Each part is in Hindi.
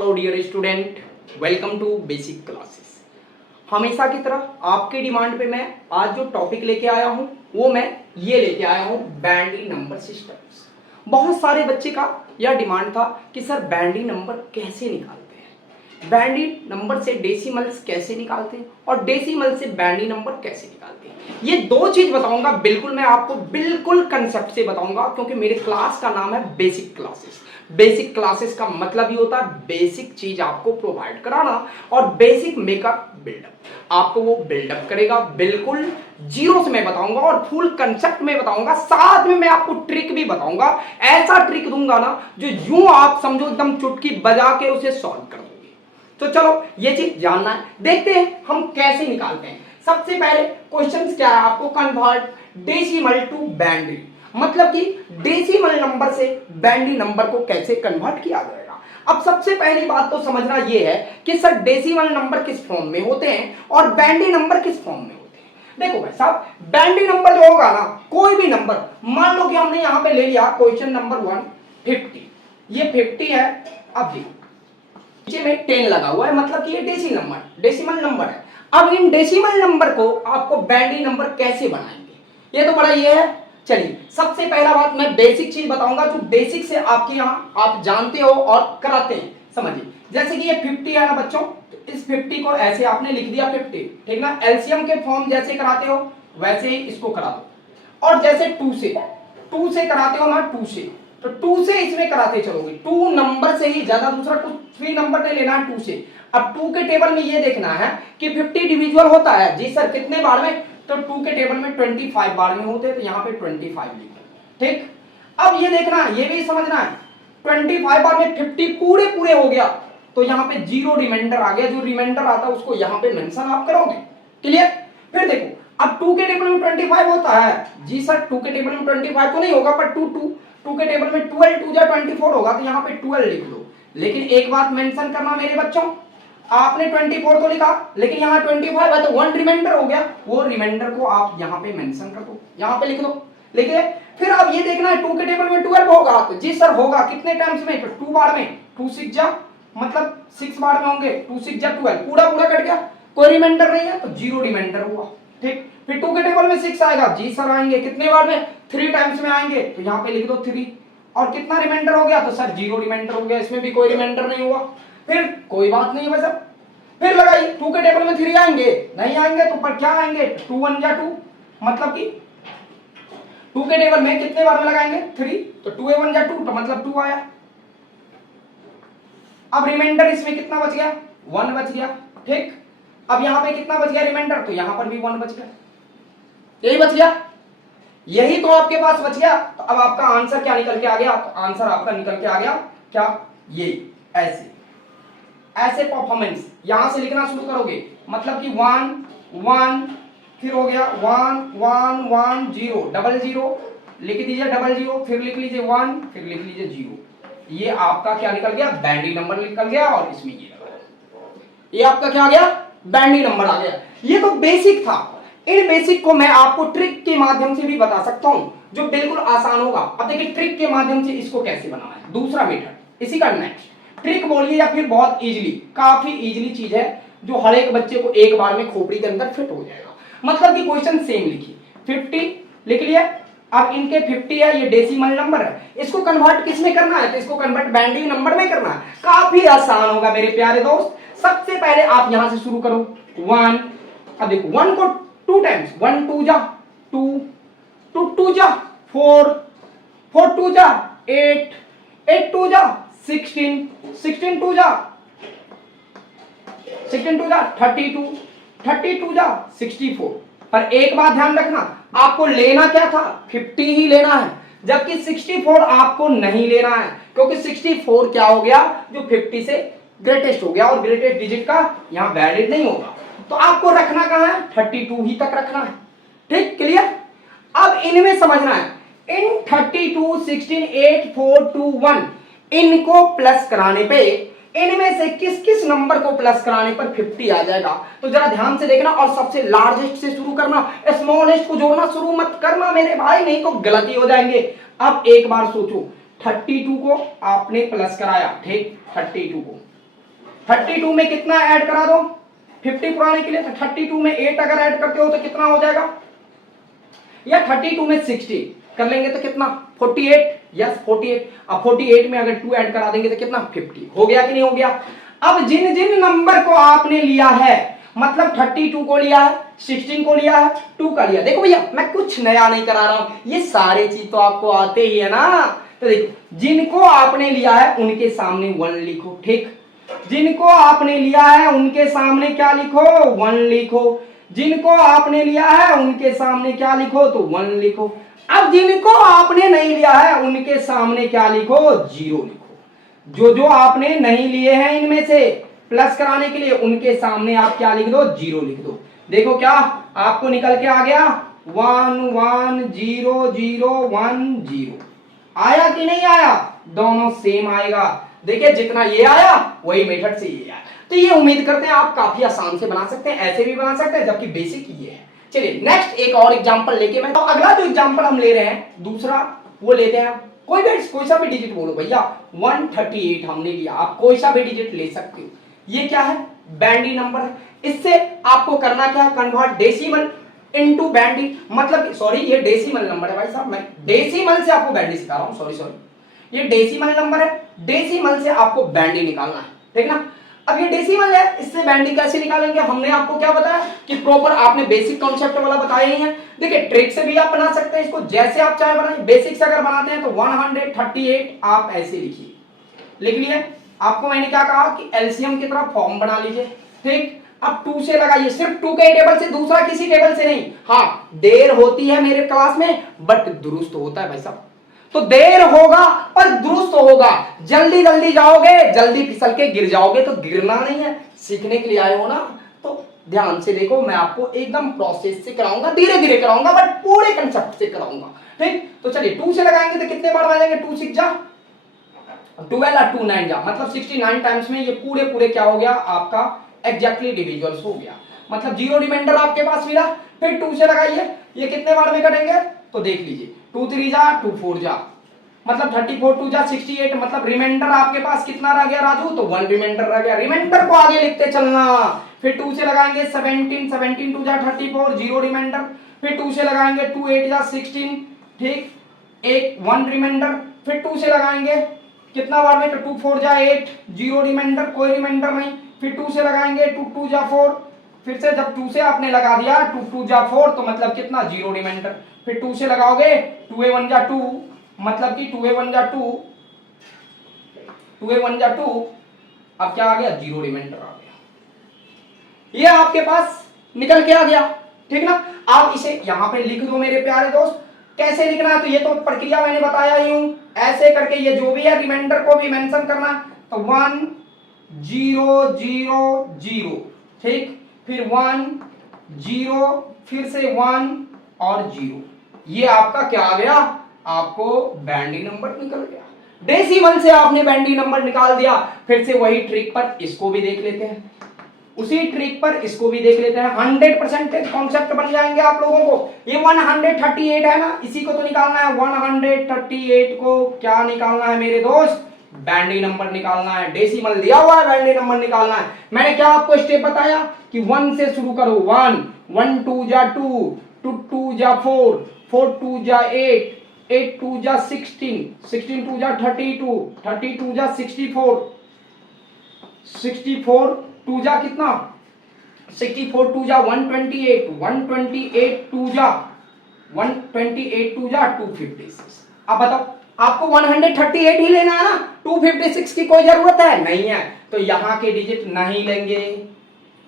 Hello dear student, welcome to basic classes. हमेशा की तरह आपके डिमांड पे मैं आज जो टॉपिक लेके आया हूँ वो मैं ये लेके आया हूँ बैंडी नंबर सिस्टम्स। बहुत सारे बच्चे का यह डिमांड था कि सर बैंडी नंबर कैसे निकालते हैं, बैंडी नंबर से डेसिमल्स कैसे निकालते हैं और डेसिमल से बैंडी नंबर कैसे निकालते हैं। ये दो चीज बताऊंगा, बिल्कुल मैं आपको बिल्कुल कंसेप्ट से बताऊंगा, क्योंकि मेरे क्लास का नाम है बेसिक क्लासेस। बेसिक क्लासेस का मतलब ही होता है बेसिक चीज आपको प्रोवाइड कराना और बेसिक मेकअप बिल्डअप आपको वो बिल्डअप करेगा। बिल्कुल जीरो से मैं बताऊंगा और फुल कंसेप्ट में बताऊंगा, साथ में मैं आपको ट्रिक भी बताऊंगा। ऐसा ट्रिक दूंगा ना जो यूं आप समझो एकदम चुटकी बजा के उसे सॉल्व कर दोगे। तो चलो ये चीज जानना है, देखते हैं हम कैसे निकालते हैं। सबसे पहले क्वेश्चन क्या है, आपको कन्वर्ट डेसिमल टू बैंडी, मतलब कि डेसिमल नंबर से बैंडी नंबर को कैसे कन्वर्ट किया जाएगा। अब सबसे पहली बात तो समझना यह है कि सर डेसिमल नंबर किस फॉर्म में होते हैं और बैंडी नंबर किस फॉर्म में होते हैं। देखो भाई साहब, बैंडी नंबर जो होगा ना, कोई भी नंबर, मान लो कि हमने यहां पे ले लिया क्वेश्चन नंबर 150, ये 50 है। अब देखो नीचे में 10 लगा हुआ है, मतलब कि ये डेसिमल नंबर है। अब इन डेसिमल नंबर को आपको बैंडी नंबर कैसे बनाएंगे, ये तो बड़ा ये है। चलिए सबसे पहला बात मैं बेसिक चीज बताऊंगा जो बेसिक से आपके यहाँ आप जानते हो और कराते हैं। समझिए, जैसे कि ये 50 है ना बच्चों, तो इस 50 को ऐसे आपने लिख दिया 50, ठीक ना। एलसीएम के फॉर्म जैसे कराते हो वैसे ही इसको करा दो। और जैसे 2 से कराते हो ना, 2 से, तो 2 से इसमें कराते चलोगे। 2 नंबर से ही, ज्यादा दूसरा कुछ 3 नंबर नहीं लेना है 2 से। अब 2 के टेबल में ये देखना है कि 50 डिविजुअल होता है जी सर कितने बार में, तो 2 के टेबल में 25 बार में होते हैं, तो यहाँ पे 25 लिखो, ठीक। अब ये देखना, ये भी समझना है, 25 बार में 50 पूरे पूरे हो गया तो यहाँ पे 0 रिमाइंडर आ गया। जो रिमाइंडर आता है उसको यहाँ पे मेंशन आप करोगे, क्लियर। फिर देखो, अब 2 के टेबल में 25 होता है जी सर, 2 के टेबल में 25 तो नहीं होगा, पर 2 के टेबल में 12 2 जा 24 होगा, तो यहाँ पे 12 लिख लो। लेकिन एक बात मेंशन करना मेरे बच्चों, आपने 24 तो लिखा, लेकिन यहाँ 25 है तो 1 रिमाइंडर हो गया, वो रिमाइंडर को आप यहाँ पे मेंशन कर दो, यहाँ पे लिख दो, लिखिए। फिर अब ये देखना है 2 के टेबल में 12 होगा, तो जी सर होगा कितने टाइम्स में, तो 2 बार में, 2 6 जा मतलब 6 बार में होंगे, 2 6 जा 12, पूरा पूरा कट गया, कोई रिमाइंडर नहीं है तो 0 रिमाइंडर हुआ, ठीक। फिर 2 के टेबल में 6 आएगा, जी सर आएंगे कितने बार में, 3 टाइम्स में आएंगे, तो यहाँ पे लिख दो 3। और कितना रिमाइंडर हो गया, तो सर 0 रिमाइंडर हो गया, इसमें भी कोई रिमाइंडर नहीं हुआ। फिर कोई बात नहीं बस, फिर लगाइए 2 के टेबल में 3 आएंगे, नहीं आएंगे तो पर क्या आएंगे, 2 1 जा 2, मतलब कि 2 के टेबल में कितने बार में लगाएंगे 3, तो 2 1 जा 2, तो मतलब 2 आया। अब रिमाइंडर इसमें कितना बच गया, 1 बच गया, ठीक। अब यहां पे कितना बच गया रिमाइंडर, तो यहां पर भी 1 बच गया, यही बच गया, यही तो आपके पास बच गया। तो अब आपका आंसर क्या निकल के आ गया, तो आंसर आपका निकल के आ गया क्या, ये ऐसे ऐसे परफॉर्मेंस यहां से लिखना शुरू करोगे, मतलब कि 1 1, फिर हो गया 1 1 1 0 डबल 0 लिख दीजिए, डबल 0 फिर लिख लीजिए 1 फिर लिख लीजिए 0। ये आपका क्या निकल गया, बैंडी नंबर निकल गया। और इसमें ये ये आपका क्या आ गया, बैंडी नंबर आ गया। ये तो बेसिक था, इन बेसिक को मैं आपको ट्रिक के माध्यम से भी बता सकता हूं जो बिल्कुल आसान होगा। अब देखिए ट्रिक के माध्यम से इसको कैसे बनाना है, दूसरा मेथड इसी का नेक्स्ट ट्रिक बोलिए या फिर बहुत इजीली, काफी इजीली चीज है जो हर एक बच्चे को एक बार में खोपड़ी के अंदर फिट हो जाएगा। मतलब कि क्वेश्चन सेम लिखिए, 50 लिख लिया। अब इनके 50 है, ये डेसिमल नंबर है, इसको कन्वर्ट किस में करना है, तो इसको कन्वर्ट बैंडी नंबर में करना है। काफी आसान होगा मेरे प्यारे दोस्त। सबसे पहले आप यहां से शुरू करो 1। अब देखो 1 को 2 टाइम्स, 1 2 जा 2, 2 2 जा 4, 4 2 जा 8, 8 2 जा 16, 16 2 जा 32, 32 जा 64। पर एक बात ध्यान रखना, आपको लेना क्या था, 50 ही लेना है, जबकि 64 आपको नहीं लेना है, क्योंकि 64 क्या हो गया, जो 50 से ग्रेटेस्ट हो गया और ग्रेटेस्ट डिजिट का यहां वैलिड नहीं होगा। तो आपको रखना कहां है, 32 ही तक रखना है, ठीक, क्लियर। अब इनमें समझना है, इन 32 16 8 4 2 1 इनको प्लस कराने पे इनमें से किस किस नंबर को प्लस कराने पर 50 आ जाएगा। तो जरा ध्यान से देखना और सबसे लार्जेस्ट से शुरू करना, स्मॉलेस्ट को जोड़ना शुरू मत करना मेरे भाई, नहीं तो गलती हो जाएंगे। अब एक बार सोचो, 32 को आपने प्लस कराया, ठीक, 32 को 32 में कितना ऐड करा दो, 50 पुराने के लिए, तो 32 में 8 अगर ऐड करते हो तो कितना हो जाएगा, या 32 में 60 कर लेंगे तो कितना 48, यस 48। अब 48 में अगर 2 ऐड करा देंगे तो कितना 50 हो गया कि नहीं हो गया। अब जिन जिन नंबर को आपने लिया है, मतलब 32 को लिया है, 16 को लिया है, 2 का लिया, देखो भैया मैं कुछ नया नहीं करा रहा हूं, ये सारे चीज तो आपको आते ही है ना। तो देखो जिनको आपने लिया है उनके सामने 1 लिखो, ठीक, जिनको आपने लिया है उनके सामने क्या लिखो 1 लिखो, जिनको आपने लिया है उनके सामने क्या लिखो तो 1 लिखो। अब जिनको आपने नहीं लिया है उनके सामने क्या लिखो 0 लिखो। जो जो आपने नहीं लिए हैं इनमें से प्लस कराने के लिए उनके सामने आप क्या लिख दो 0 लिख दो। देखो क्या आपको निकल के आ गया 1 1 0 0 1 0, आया कि नहीं आया, दोनों सेम आएगा। देखिए जितना ये आया वही मेथड से ये आया। तो ये उम्मीद करते हैं आप काफी आसान से बना सकते हैं, ऐसे भी बना सकते हैं, जबकि बेसिक ये है। चलिए नेक्स्ट एक और एग्जांपल लेके मैं, तो अगला जो एग्जांपल हम ले रहे हैं दूसरा वो लेते हैं, कोई सा भी डिजिट बोलो भैया, 138 हमने लिया, आप कोई सा भी डिजिट ले सकते हो। ये क्या है बैंडी नंबर है, इससे आपको करना क्या है कन्वर्ट डेसिमल इनटू बैंडी, मतलब सॉरी ये डेसिमल नंबर है भाई साहब, मैं डेसिमल से आपको बैंडी सिखा रहा हूं, सॉरी ये डेसिमल नंबर है, डेसिमल से आपको बैंडी निकालना है, ठीक ना। अब ये डेसिमल है, इससे बैंडी कैसे निकालेंगे, हमने आपको क्या बताया कि प्रॉपर आपने बेसिक कॉन्सेप्ट वाला बताया ही है। देखिए ट्रिक से भी आप बना सकते हैं इसको, जैसे आप चाहे बनाइए। बेसिक से अगर बनाते हैं तो 138 आप ऐसे लिखिए, लिख लिए। आपको मैंने क्या कहा कि एलसीएम की तरह फॉर्म बना लीजिए, ठीक। अब 2 से लगाइए, सिर्फ 2 के टेबल से, दूसरा किसी टेबल से नहीं। हाँ देर होती है मेरे क्लास में बट दुरुस्त होता है भाई साहब, तो देर होगा पर दुरुस्त होगा, जल्दी जल्दी जाओगे जल्दी फिसल के गिर जाओगे, तो गिरना नहीं है, सीखने के लिए आए हो ना, तो ध्यान से देखो, मैं आपको एकदम प्रोसेस से कराऊंगा, धीरे धीरे कराऊंगा बट पूरे कंसेप्ट से कराऊंगा, ठीक। तो चलिए 2 से लगाएंगे तो कितने बार बजाएंगे, 2 6 जा 12 2 9 जा, मतलब 69 टाइम्स में ये पूरे पूरे क्या हो गया आपका एग्जैक्टली डिविजुअल्स हो गया, मतलब 0 रिमाइंडर आपके पास मिला। फिर 2 से लगाइए, ये कितने बार में कटेंगे तो देख लीजिए, 2 3 जा 2 4 जा, मतलब 34 2 जा 68, मतलब रिमाइंडर आपके पास कितना रह गया राजू, तो 1 रिमाइंडर रह गया। रिमाइंडर को आगे लिखते चलना। फिर 2 से लगाएंगे 17 17 2 जा 34 0 रिमाइंडर, फिर 2 से लगाएंगे 2 8 जा 16, ठीक, एक 1 रिमाइंडर। फिर 2 से लगाएंगे कितना बार में, तो 2 4 जा 8 0 रिमाइंडर, कोई रिमाइंडर नहीं। फिर 2 से लगाएंगे 2 2 जा 4, फिर से जब 2 से आपने लगा दिया 2 2 जा 4 तो मतलब कितना 0 रिमाइंडर। फिर 2 से लगाओगे 2 a 1 जा 2, मतलब कि 2 a 1 जा 2, 2 a 1 जा 2, अब क्या आ गया 0 रिमाइंडर आ गया, ये आपके पास निकल के आ गया, ठीक ना। आप इसे यहां पे लिख दो मेरे प्यारे दोस्त, कैसे लिखना है तो ये तो प्रक्रिया मैंने बताया ही हूं, ऐसे करके ये जो भी है रिमाइंडर को भी मेंशन करना, तो 1 0 0 0, ठीक, फिर 1 0, फिर से 1 और 0, ये आपका क्या आ गया, आपको बैंडी नंबर निकल गया। डेसिमल से आपने बैंडी नंबर निकाल दिया। फिर से वही ट्रिक पर इसको भी देख लेते हैं, उसी ट्रिक पर इसको भी देख लेते हैं, 100% कॉन्सेप्ट बन जाएंगे आप लोगों को। ये 138 है ना, इसी को तो निकालना है, 138 को क्या निकालना है मेरे दोस्त, बैंडी नंबर निकालना है। डेसिमल दिया हुआ है, बैंडी नंबर निकालना है। मैंने क्या आपको स्टेप बताया कि 1 से शुरू करो, 1 1 2 जा 2 2 2 जा 4 4 2 जा 8 8 2 जा 16 16 2 जा 32 32 जा 64 64 2 जा कितना 64 2 जा 128 128 2 जा 128 2 जा 256। अब बताओ आपको 138 ही लेना है ना, 256 की कोई जरूरत है नहीं है, तो यहां के डिजिट नहीं लेंगे।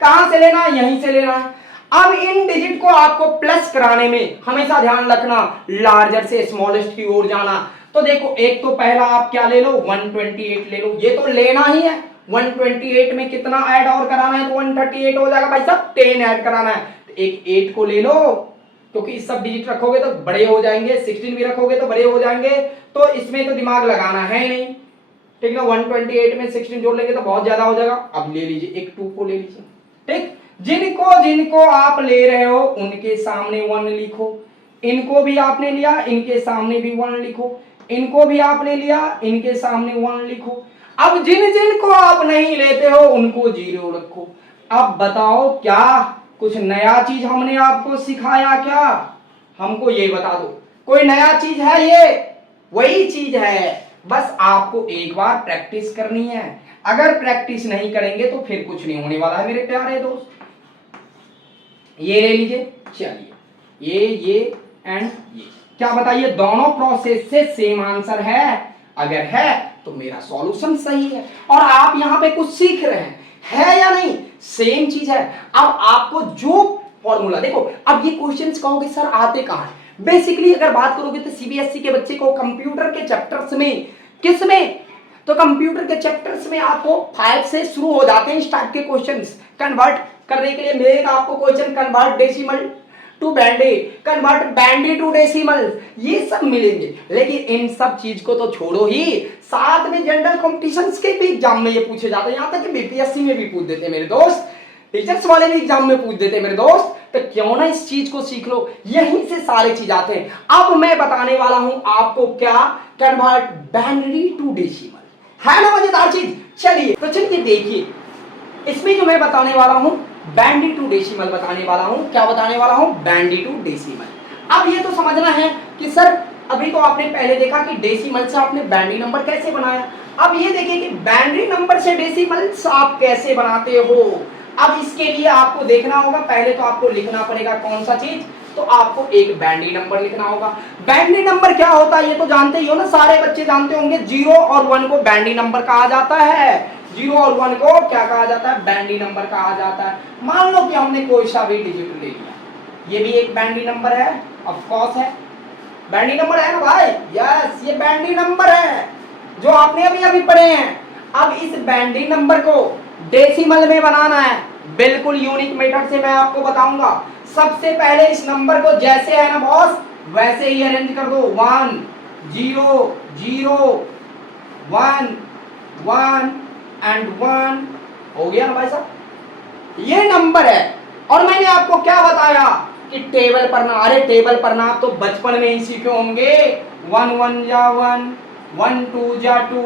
कहां से लेना है, यहीं से लेना है। अब इन डिजिट को आपको प्लस कराने में हमेशा ध्यान रखना, लार्जर से स्मॉलेस्ट की ओर जाना। तो देखो एक तो पहला आप क्या ले लो 128 ले लो, ये तो लेना ही है। 128 में कितना ऐड और कराना है तो 138 हो जाएगा भाई साहब, 10 ऐड कराना है, एक 8 को ले लो क्योंकि इस सब डिजिट रखोगे तो बड़े हो जाएंगे, 16 भी रखोगे तो बड़े हो जाएंगे, तो इसमें तो दिमाग लगाना है नहीं, ठीक ना। 128 में 16 जोड़ लेंगे तो बहुत ज्यादा हो जाएगा। अब ले लीजिए एक 2 को ले लीजिए, ठीक। जिनको जिनको आप ले रहे हो उनके सामने 1 लिखो, इनको भी आपने लिया इनके सामने भी 1 लिखो, इनको भी आपने लिया इनके सामने 1 लिखो। अब जिन जिन को आप नहीं लेते हो उनको जीरो रखो। अब बताओ क्या कुछ नया चीज हमने आपको सिखाया क्या? हमको ये बता दो, कोई नया चीज है? ये वही चीज है, बस आपको एक बार प्रैक्टिस करनी है। अगर प्रैक्टिस नहीं करेंगे तो फिर कुछ नहीं होने वाला है मेरे प्यारे दोस्त। ये ले लीजिए, चलिए ये एंड ये, क्या बताइए दोनों प्रोसेस से सेम आंसर है? अगर है तो मेरा सॉल्यूशन सही है और आप यहां पे कुछ सीख रहे हैं, है या नहीं? सेम चीज है। अब आपको जो फॉर्मूला देखो, अब ये क्वेश्चंस कहोगे सर आते कहां है? बेसिकली अगर बात करोगे तो सीबीएसई के बच्चे को कंप्यूटर के चैप्टर्स में, किस में? तो कंप्यूटर के चैप्टर्स में आपको 5 से शुरू हो जाते हैं इस टाइप के क्वेश्चंस कन्वर्ट करने के लिए। मिलेगा आपको question convert decimal to binary, convert binary to decimal, ये सब मिलेंगे। लेकिन इन सब चीज को तो छोड़ो ही, साथ में जनरल कॉम्पिटिशन्स के भी एग्जाम में ये पूछे जाते हैं, यहां तक कि बीपीएससी में भी पूछ देते हैं मेरे दोस्त, टीचर्स वाले भी एग्जाम में पूछ देते हैं मेरे दोस्त। तो क्यों ना इस चीज को सीख लो, यहीं से सारे चीज आते हैं। अब मैं बताने वाला हूं आपको क्या, कन्वर्ट बैंडी टू डेसिमल, है ना मजेदार चीज? चलिए तो चलिए देखिए, इसमें जो मैं बताने वाला हूं बैंडी टू डेसिमल बताने वाला हूं। क्या बताने वाला हूं? Binary to decimal. अब ये तो समझना है कि सर अभी तो आपने पहले देखा कि डेसिमल से आपने बैंडी नंबर कैसे बनाया। अब ये देखिए कि बैंडी नंबर से डेसिमल आप कैसे बनाते हो। अब इसके लिए आपको देखना होगा, पहले तो आपको लिखना पड़ेगा कौन सा चीज, तो आपको एक बैंडी नंबर लिखना होगा। बैंडी नंबर क्या होता है ये तो जानते ही हो ना, सारे बच्चे जानते होंगे। 0 और 1 को बैंडी नंबर कहा जाता है। 0 और 1 को क्या कहा जाता है? बैंडी नंबर कहा जाता है। मान लो कि हमने कोई सा भी डिजिट ले लिया, ये भी एक बैंडी नंबर है, ऑफ कोर्स है, बैंडी नंबर है ना भाई? यस, ये बैंडी नंबर है जो आपने अभी अभी पढ़े हैं। अब इस बैंडी नंबर को डेसिमल में बनाना है, बिल्कुल यूनिक मेथड से मैं आपको बताऊंगा। सबसे पहले इस नंबर को जैसे है ना बॉस वैसे ही अरेंज कर दो, 1 0 0 1 1 एंड 1, हो गया ना भाई साहब? ये नंबर है। और मैंने आपको क्या बताया कि टेबल पढ़ना। अरे टेबल पढ़ना आप तो बचपन में ही सीखे होंगे। 1 1 जा 1, 1 2 जा 2,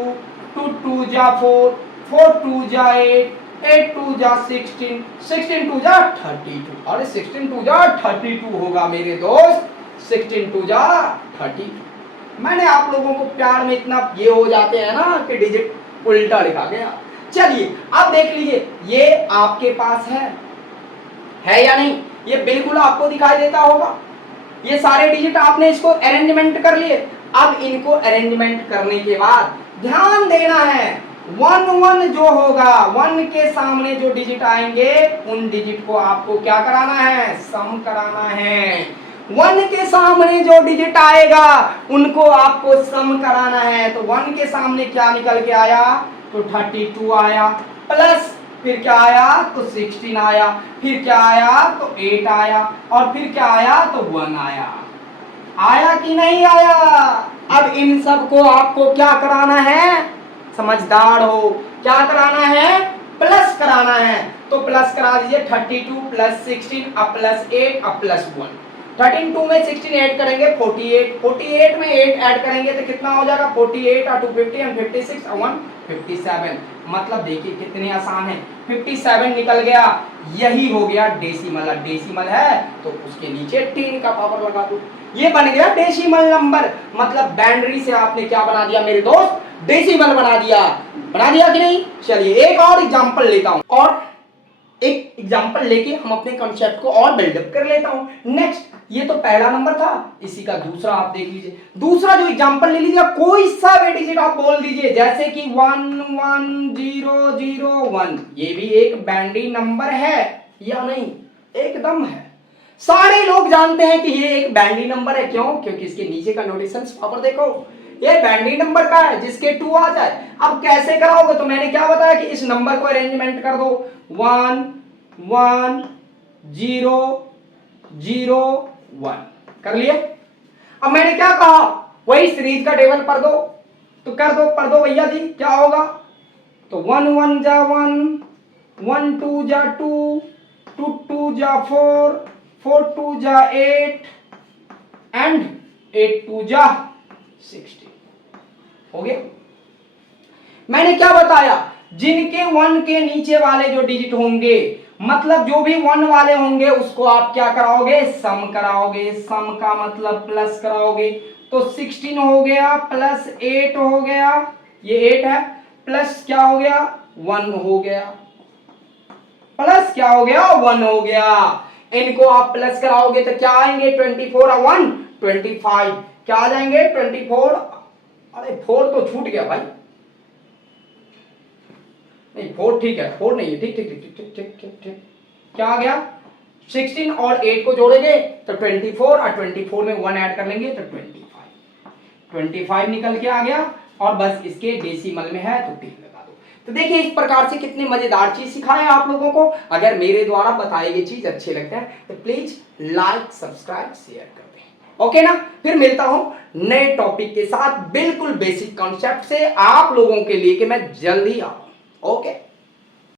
2 2 जा 4, 4 2 जा 8, 8 2 जा 16, 16 2 जा 32। अरे 16 2 जा 32 होगा मेरे दोस्त, 16 2 जा 32। मैंने आप लोगों को प्यार में इतना ये हो जाते हैं ना कि डिजिट उल्टा लिखा गया। चलिए अब देख लीजिए, ये आपके पास है या नहीं? ये बिल्कुल आपको दिखाई देता होगा। ये सारे डिजिट आपने इसको अरेंजमेंट कर लिए। अब इनको अरेंजमेंट करने के बाद ध्यान देना है, 1 1 जो होगा, 1 के सामने जो डिजिट आएंगे उन डिजिट को आपको क्या कराना है? सम कराना है। 1 के सामने जो डिजिट आएगा उनको आपको सम कराना है। तो 1 के सामने क्या निकल के आया? तो 32 आया, प्लस फिर क्या आया? तो 16 आया, फिर क्या आया? तो 8 आया, और फिर क्या आया? तो 1 आया। आया कि नहीं आया? अब इन सब को आपको क्या कराना है? समझदार हो, क्या कराना है? प्लस कराना है। तो प्लस करा दीजिए, 32 प्लस 16 अब प्लस 8 अब प्लस 1। 32 में 16 ऐड करेंगे 48, 48 में 8 ऐड करेंगे तो कितना हो जाएगा? 48 और 2 50 एंड 56 और 1 57। मतलब देखिए कितने आसान है, 57 निकल गया, यही हो गया डेसिमल। डेसिमल है तो उसके नीचे 10 का पावर लगा दो, ये बन गया डेसिमल नंबर। मतलब बाइनरी से आपने क्या बना दिया मेरे दोस्त? डेसिमल बना दिया। बना दिया कि नहीं? चलिए एक और एग्जांपल लेता हूं, और एक एग्जांपल लेके हम अपने कॉन्सेप्ट को और बिल्डअप कर लेता हूं। नेक्स्ट, ये तो पहला नंबर था, इसी का दूसरा आप देख लीजिए। दूसरा जो एग्जांपल ले लीजिए, कोई सा भी डिजिट आप बोल दीजिए, जैसे कि 1 1 0 0 1, ये भी एक बैंडी नंबर है या नहीं? एकदम है। सारे लोग जानते हैं कि ये एक बैंडी नंबर है। क्यों? क्योंकि इसके नीचे का नोटेशन पावर देखो, ये बैंडी नंबर का है जिसके 2 आ जाए। अब कैसे कराओगे? तो मैंने क्या बताया कि इस नंबर को अरेंजमेंट कर दो, 1 1 0 0 1 कर लिए। अब मैंने क्या कहा? वही सीरीज का टेबल पढ़ दो, तो कर दो, पढ़ दो भैया जी। क्या होगा? तो 1 1 जा 1, 1 2 जा 2, 2 2 जा 4, 4 2 जा 8 एंड 8 2 जा 16। हो गया। मैंने क्या बताया, जिनके 1 के नीचे वाले जो डिजिट होंगे, मतलब जो भी 1 वाले होंगे उसको आप क्या कराओगे, सम कराओगे। सम का मतलब प्लस कराओगे। तो 16 हो गया प्लस 8 हो गया, ये 8 है, प्लस क्या हो गया 1 हो गया, प्लस क्या हो गया 1 हो गया। इनको आप प्लस कराओगे तो क्या आएंगे, 24 और 1 25, क्या आ जाएंगे 24, अरे 4 तो छूट गया भाई, नहीं 4 ठीक है, 4 नहीं है, ठीक ठीक ठीक ठीक ठीक ठीक ठीक, क्या आ गया 16 और 8 को जोड़ेंगे तो 24 और 24 में 1 ऐड कर लेंगे तो 25 निकल के आ गया। और बस इसके डेसिमल में है तो टिक लगा दो। तो देखिए इस प्रकार से कितनी मजेदार चीज सिखाए आप लोगों को। अगर मेरे द्वारा बताई गई चीज अच्छे लगते हैं तो प्लीज लाइक सब्सक्राइब शेयर कर दें, ओके ना। फिर मिलता हूं नए टॉपिक के साथ बिल्कुल बेसिक कॉन्सेप्ट से आप लोगों के लिए कि मैं जल्दी आ रहा हूं, ओके।